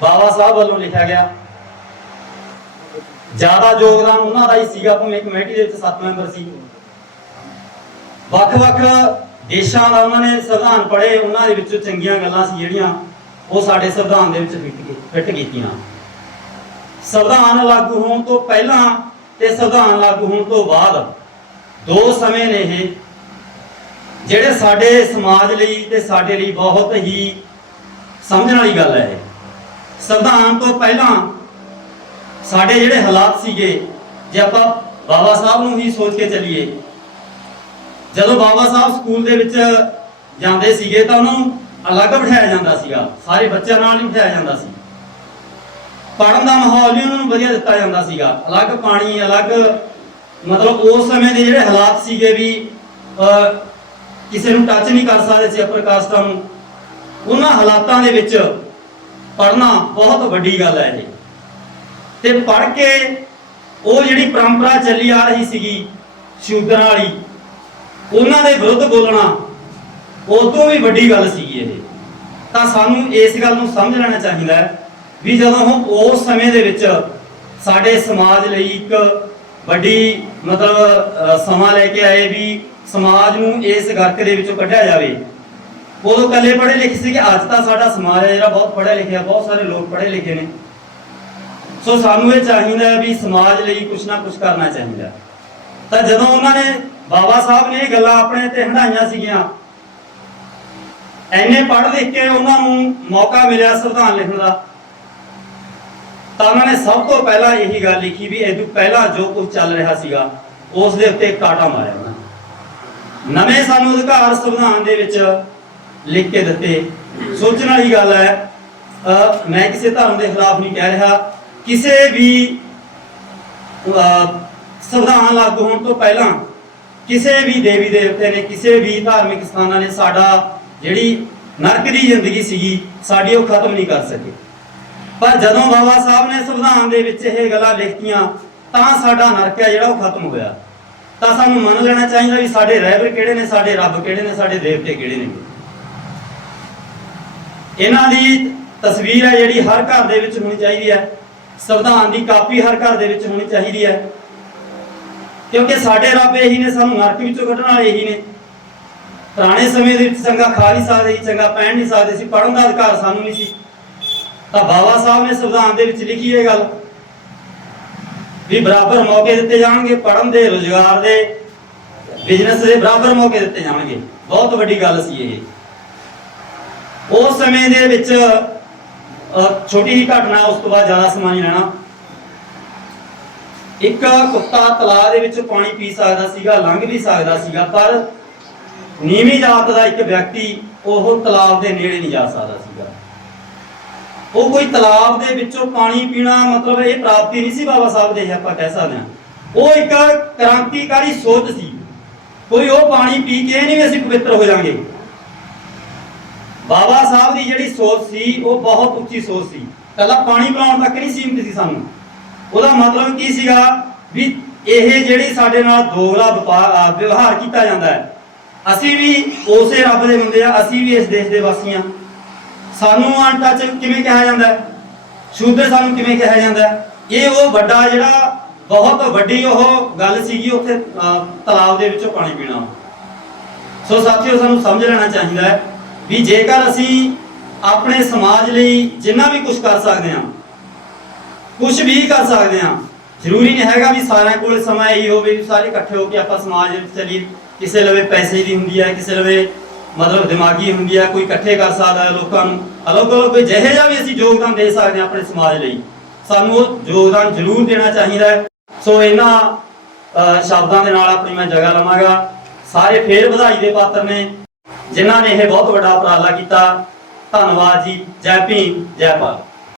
ਬਾਬਾ ਸਾਹਿਬ ਵੱਲੋਂ ਲਿਖਿਆ ਗਿਆ। ਜ਼ਿਆਦਾ ਯੋਗਦਾਨ ਉਹਨਾਂ ਦਾ ਹੀ ਸੀਗਾ, ਭਾਵੇਂ ਕਮੇਟੀ ਦੇ ਵਿੱਚ 7 ਮੈਂਬਰ ਸੀ। ਵੱਖ-ਵੱਖ ਦੇਸ਼ਾਂ ਦਾ ਉਹਨਾਂ ਨੇ ਸੰਵਿਧਾਨ ਪੜ੍ਹੇ, ਉਹਨਾਂ ਦੇ ਵਿੱਚੋਂ ਚੰਗੀਆਂ ਗੱਲਾਂ ਸੀ ਜਿਹੜੀਆਂ, ਉਹ ਸਾਡੇ ਸੰਵਿਧਾਨ ਦੇ ਵਿੱਚ ਫਿੱਟ ਫਿੱਟ ਕੀਤੀਆਂ। ਸੰਵਿਧਾਨ ਲਾਗੂ ਹੋਣ ਤੋਂ ਪਹਿਲਾਂ ਤੇ ਸੰਵਿਧਾਨ ਲਾਗੂ ਹੋਣ ਤੋਂ ਬਾਅਦ ਦੋ ਸਮੇਂ ਨੇ ਇਹ, ਜਿਹੜੇ ਸਾਡੇ ਸਮਾਜ ਲਈ ਤੇ ਸਾਡੇ ਲਈ ਬਹੁਤ ਹੀ ਸਮਝਣ ਵਾਲੀ ਗੱਲ ਹੈ ਇਹ। ਸੰਵਿਧਾਨ ਤੋਂ ਪਹਿਲਾਂ ਸਾਡੇ ਜਿਹੜੇ ਹਾਲਾਤ ਸੀਗੇ, ਜੇ ਆਪਾਂ ਬਾਬਾ ਸਾਹਿਬ ਨੂੰ ਹੀ ਸੋਚ ਕੇ ਚੱਲੀਏ, ਜਦੋਂ ਬਾਬਾ ਸਾਹਿਬ ਸਕੂਲ ਦੇ ਵਿੱਚ ਜਾਂਦੇ ਸੀਗੇ ਤਾਂ ਉਹਨੂੰ ਅਲੱਗ ਬਿਠਾਇਆ ਜਾਂਦਾ ਸੀਗਾ, ਸਾਰੇ ਬੱਚਿਆਂ ਨਾਲ ਹੀ ਬਿਠਾਇਆ ਜਾਂਦਾ ਸੀ। ਪੜਨ ਦਾ ਮਾਹੌਲ ਵੀ ਉਹਨਾਂ ਨੂੰ ਵਧੀਆ ਦਿੱਤਾ ਜਾਂਦਾ ਸੀਗਾ, ਅਲੱਗ ਪਾਣੀ, ਅਲੱਗ ਮਤਲਬ ਉਸ ਸਮੇਂ ਦੇ ਜਿਹੜੇ ਹਾਲਾਤ ਸੀਗੇ ਵੀ ਕਿਸੇ ਨੂੰ ਟੱਚ ਨਹੀਂ ਕਰ ਸਕਦੇ ਸੀ ਅਪਰ ਕਾਸਟਾਂ ਨੂੰ, ਉਹਨਾਂ ਹਾਲਾਤਾਂ ਦੇ ਵਿੱਚ ਪੜਨਾ ਬਹੁਤ ਵੱਡੀ ਗੱਲ ਹੈ ਇਹ ਤੇ ਪੜ ਕੇ ਉਹ ਜਿਹੜੀ ਪਰੰਪਰਾ ਚੱਲੀ ਆ ਰਹੀ ਸੀਗੀ ਸ਼ੂਦਰਾਂ ਵਾਲੀ, ਉਹਨਾਂ ਦੇ ਵਿਰੁੱਧ ਬੋਲਣਾ ਉਹ ਤੋਂ ਵੀ ਵੱਡੀ ਗੱਲ ਸੀਗੀ ਇਹ। ਤਾਂ ਸਾਨੂੰ ਇਸ ਗੱਲ ਨੂੰ ਸਮਝ ਲੈਣਾ ਚਾਹੀਦਾ ਹੈ ਵੀ ਜਦੋਂ ਉਹ ਉਸ ਸਮੇਂ ਦੇ ਵਿੱਚ ਸਾਡੇ ਸਮਾਜ ਲਈ ਇੱਕ ਵੱਡੀ ਮਤਲਬ ਸਮਾਂ ਲੈ ਕੇ ਆਏ ਵੀ ਸਮਾਜ ਨੂੰ ਇਸ ਗਰਕ ਦੇ ਵਿੱਚੋਂ ਕੱਢਿਆ ਜਾਵੇ ਉਦੋਂ ਕੱਲੇ ਪੜ੍ਹੇ ਲਿਖੇ ਸੀਗੇ, ਅੱਜ ਤਾਂ ਸਾਡਾ ਸਮਾਜ ਹੈ ਜਿਹੜਾ ਬਹੁਤ ਪੜ੍ਹਿਆ ਲਿਖਿਆ, ਬਹੁਤ ਸਾਰੇ ਲੋਕ ਪੜ੍ਹੇ ਲਿਖੇ ਨੇ ਸੋ ਸਾਨੂੰ ਇਹ ਚਾਹੀਦਾ ਹੈ ਵੀ ਸਮਾਜ ਲਈ ਕੁਝ ਨਾ ਕੁਝ ਕਰਨਾ ਚਾਹੀਦਾ ਤਾਂ ਜਦੋਂ ਉਹਨਾਂ ਨੇ ਬਾਬਾ ਸਾਹਿਬ ਨੇ ਇਹ ਗੱਲਾਂ ਆਪਣੇ ਤੇ ਹੰਡਾਈਆਂ ਸੀਗੀਆਂ ਐਨੇ ਪੜ੍ਹ ਲਿਖ ਕੇ ਉਹਨਾਂ ਨੂੰ ਮੌਕਾ ਮਿਲਿਆ ਸੰਵਿਧਾਨ ਲਿਖਣ ਦਾ, ਤਾਂ ਉਹਨਾਂ ਨੇ ਸਭ ਤੋਂ ਪਹਿਲਾਂ ਇਹੀ ਗੱਲ ਲਿਖੀ ਵੀ ਇਹ ਤੋਂ ਪਹਿਲਾਂ ਜੋ ਕੁਝ ਚੱਲ ਰਿਹਾ ਸੀਗਾ, ਉਸ ਦੇ ਉੱਤੇ ਕਾਟਾ ਮਾਰਿਆ ਉਹਨਾਂ ਨੇ। ਨਵੇਂ ਸਾਨੂੰ ਅਧਿਕਾਰ ਸੰਵਿਧਾਨ ਦੇ ਵਿੱਚ ਲਿਖ ਕੇ ਦਿੱਤੇ। ਸੋਚਣ ਵਾਲੀ ਗੱਲ ਹੈ ਮੈਂ ਕਿਸੇ ਧਰਮ ਦੇ ਖਿਲਾਫ ਨਹੀਂ ਕਹਿ ਰਿਹਾ। ਕਿਸੇ ਵੀ ਸੰਵਿਧਾਨ ਲਾਗੂ ਹੋਣ ਤੋਂ ਪਹਿਲਾਂ ਕਿਸੇ ਵੀ ਦੇਵੀ ਦੇਵਤੇ ਨੇ, ਕਿਸੇ ਵੀ ਧਾਰਮਿਕ ਸਥਾਨਾਂ ਨੇ ਸਾਡਾ ਜਿਹੜੀ ਨਰਕ ਦੀ ਜ਼ਿੰਦਗੀ ਸੀਗੀ, ਸਾਡੀ ਉਹ ਖਤਮ ਨਹੀਂ ਕਰ ਸਕੇ। ਪਰ ਜਦੋਂ ਬਾਬਾ ਸਾਹਿਬ ਨੇ ਸੰਵਿਧਾਨ ਦੇ ਵਿੱਚ ਇਹ ਗੱਲਾਂ ਲਿਖਤੀਆਂ, ਤਾਂ ਸਾਡਾ ਨਰਕ ਹੈ ਜਿਹੜਾ ਉਹ ਖਤਮ ਹੋਇਆ ਤਾਂ ਸਾਨੂੰ ਮੰਨ ਲੈਣਾ ਚਾਹੀਦਾ ਵੀ ਸਾਡੇ ਰਹਿਬਰ ਕਿਹੜੇ ਨੇ, ਸਾਡੇ ਰੱਬ ਕਿਹੜੇ ਨੇ, ਸਾਡੇ ਦੇਵਤੇ ਕਿਹੜੇ ਨੇ। ਇਹਨਾਂ ਦੀ ਤਸਵੀਰ ਹੈ ਜਿਹੜੀ ਹਰ ਘਰ ਦੇ ਵਿੱਚ ਹੋਣੀ ਚਾਹੀਦੀ ਹੈ। ਸੰਵਿਧਾਨ ਦੀ ਕਾਪੀ ਹਰ ਘਰ ਦੇ ਵਿੱਚ ਹੋਣੀ ਚਾਹੀਦੀ ਹੈ। ਕਿਉਂਕਿ ਸਾਡੇ ਰੱਬ ਇਹੀ ਨੇ, ਸਾਨੂੰ ਨਰਕ ਵਿੱਚੋਂ ਕੱਢਣ ਵਾਲੇ ਇਹੀ ਨੇ। ਪੁਰਾਣੇ ਸਮੇਂ ਦੇ ਵਿੱਚ ਚੰਗਾ ਖਾ ਨਹੀਂ ਸਕਦੇ ਸੀ, ਚੰਗਾ ਪਹਿਨ ਨਹੀਂ ਸਕਦੇ ਸੀ ਪੜਨ ਦਾ ਅਧਿਕਾਰ ਸਾਨੂੰ ਨਹੀਂ ਸੀ। ਤਾਂ ਬਾਬਾ ਸਾਹਿਬ ਨੇ ਸੰਵਿਧਾਨ ਦੇ ਵਿੱਚ ਲਿਖੀ ਇਹ ਗੱਲ ਵੀ ਬਰਾਬਰ ਮੌਕੇ ਦਿੱਤੇ ਜਾਣਗੇ ਪੜਨ ਦੇ, ਰੋਜ਼ਗਾਰ ਦੇ ਬਿਜ਼ਨਸ ਦੇ ਬਰਾਬਰ ਮੌਕੇ ਦਿੱਤੇ ਜਾਣਗੇ। ਬਹੁਤ ਵੱਡੀ ਗੱਲ ਸੀ ਇਹ। ਉਸ ਸਮੇਂ ਦੇ ਵਿੱਚ ਛੋਟੀ ਹੀ ਘਟਨਾ, ਉਸ ਤੋਂ ਬਾਅਦ ਜ਼ਿਆਦਾ ਸਮਾਂ ਨਹੀਂ ਲੈਣਾ ਇੱਕ ਕੁੱਤਾ ਤਲਾਅ ਦੇ ਵਿੱਚ ਪਾਣੀ ਪੀ ਸਕਦਾ ਸੀਗਾ, ਲੰਘ ਵੀ ਸਕਦਾ ਸੀਗਾ, ਪਰ ਨੀਵੀਂ ਜਾਤ ਦਾ ਇੱਕ ਵਿਅਕਤੀ ਉਹ ਤਲਾਬ ਦੇ ਨੇੜੇ ਨਹੀਂ ਜਾ ਸਕਦਾ ਸੀਗਾ। ਉਹ ਕੋਈ ਤਲਾਬ ਦੇ ਵਿੱਚੋਂ ਪਾਣੀ ਪੀਣਾ ਮਤਲਬ ਇਹ ਪ੍ਰਾਪਤੀ ਨਹੀਂ ਸੀ ਬਾਬਾ ਸਾਹਿਬ ਦੇ, ਆਪਾਂ ਕਹਿ ਸਕਦੇ ਹਾਂ। ਉਹ ਇੱਕ ਕ੍ਰਾਂਤੀਕਾਰੀ ਸੋਚ ਸੀ। ਕੋਈ ਉਹ ਪਾਣੀ ਪੀ ਕੇ ਨਹੀਂ ਵੀ ਅਸੀਂ ਪਵਿੱਤਰ ਹੋ ਜਾਾਂਗੇ ਬਾਬਾ ਸਾਹਿਬ ਦੀ ਜਿਹੜੀ ਸੋਚ ਸੀ, ਉਹ ਬਹੁਤ ਉੱਚੀ ਸੋਚ ਸੀ। ਕੱਲਾ ਪਾਣੀ ਪਿਲਾਉਣ ਤੱਕ ਨਹੀਂ ਸੀਮਿਤ ਸੀ ਸਾਨੂੰ। ਉਹਦਾ ਮਤਲਬ ਕੀ ਸੀਗਾ ਵੀ ਇਹ ਜਿਹੜੀ ਸਾਡੇ ਨਾਲ ਦੋਗਲਾ ਵਪਾਰ ਵਿਵਹਾਰ ਕੀਤਾ ਜਾਂਦਾ ਹੈ, ਅਸੀਂ ਵੀ ਉਸੇ ਰੱਬ ਦੇ ਬੰਦੇ ਆ, ਅਸੀਂ ਵੀ ਇਸ ਦੇਸ਼ ਦੇ ਵਾਸੀ ਆ। ਸਾਨੂੰ ਅਨਟੱਚ ਕਿਵੇਂ ਕਿਹਾ ਜਾਂਦਾ ਹੈ? ਸ਼ੂਦਰ ਸਾਨੂੰ ਕਿਵੇਂ ਕਿਹਾ ਜਾਂਦਾ ਹੈ? ਇਹ ਉਹ ਵੱਡਾ ਜਿਹੜਾ ਬਹੁਤ ਵੱਡੀ ਉਹ ਗੱਲ ਸੀਗੀ ਉੱਥੇ ਤਲਾਬ ਦੇ ਵਿੱਚੋਂ ਪਾਣੀ ਪੀਣਾ। ਸੋ ਸਾਥੀਓ, ਸਾਨੂੰ ਸਮਝ ਲੈਣਾ ਚਾਹੀਦਾ ਹੈ ਵੀ ਜੇਕਰ ਅਸੀਂ ਆਪਣੇ ਸਮਾਜ ਲਈ ਜਿੰਨਾ ਵੀ ਕੁਝ ਕਰ ਸਕਦੇ ਹਾਂ ਕੁਝ ਵੀ ਕਰ ਸਕਦੇ ਹਾਂ, ਜ਼ਰੂਰੀ ਨਹੀਂ ਹੈਗਾ ਵੀ ਸਾਰਿਆਂ ਕੋਲ ਸਮਾਂ ਇਹੀ ਹੋਵੇ ਵੀ ਸਾਰੇ ਇਕੱਠੇ ਹੋ ਕੇ ਆਪਾਂ ਸਮਾਜ ਦੇ ਵਿੱਚ ਚੱਲੀਏ। ਕਿਸੇ ਲਵੇ ਪੈਸੇ ਦੀ ਹੁੰਦੀ ਹੈ ਕਿਸੇ ਲਵੇ ਮਤਲਬ ਦਿਮਾਗੀ ਹੁੰਦੀ ਹੈ ਕੋਈ ਇਕੱਠੇ ਕਰ ਸਕਦਾ ਲੋਕਾਂ ਨੂੰ। ਅਲੱਗ ਅਲੱਗ ਜਿਹੇ ਜਿਹਾ ਵੀ ਅਸੀਂ ਯੋਗਦਾਨ ਦੇ ਸਕਦੇ ਹਾਂ ਆਪਣੇ ਸਮਾਜ ਲਈ। ਸਾਨੂੰ ਉਹ ਯੋਗਦਾਨ ਜ਼ਰੂਰ ਦੇਣਾ ਚਾਹੀਦਾ ਹੈ। ਸੋ ਇਹਨਾਂ ਸ਼ਬਦਾਂ ਦੇ ਨਾਲ ਆਪਣੀ ਮੈਂ ਜਗ੍ਹਾ ਲਵਾਂਗਾ। ਸਾਰੇ ਫੇਰ ਵਧਾਈ ਦੇ ਪਾਤਰ ਨੇ। ਜਿਨ੍ਹਾਂ ਨੇ ਇਹ ਬਹੁਤ ਵੱਡਾ ਉਪਰਾਲਾ ਕੀਤਾ। ਧੰਨਵਾਦ ਜੀ। ਜੈ ਭੀਮ ਜੈ ਭਾਰਤ।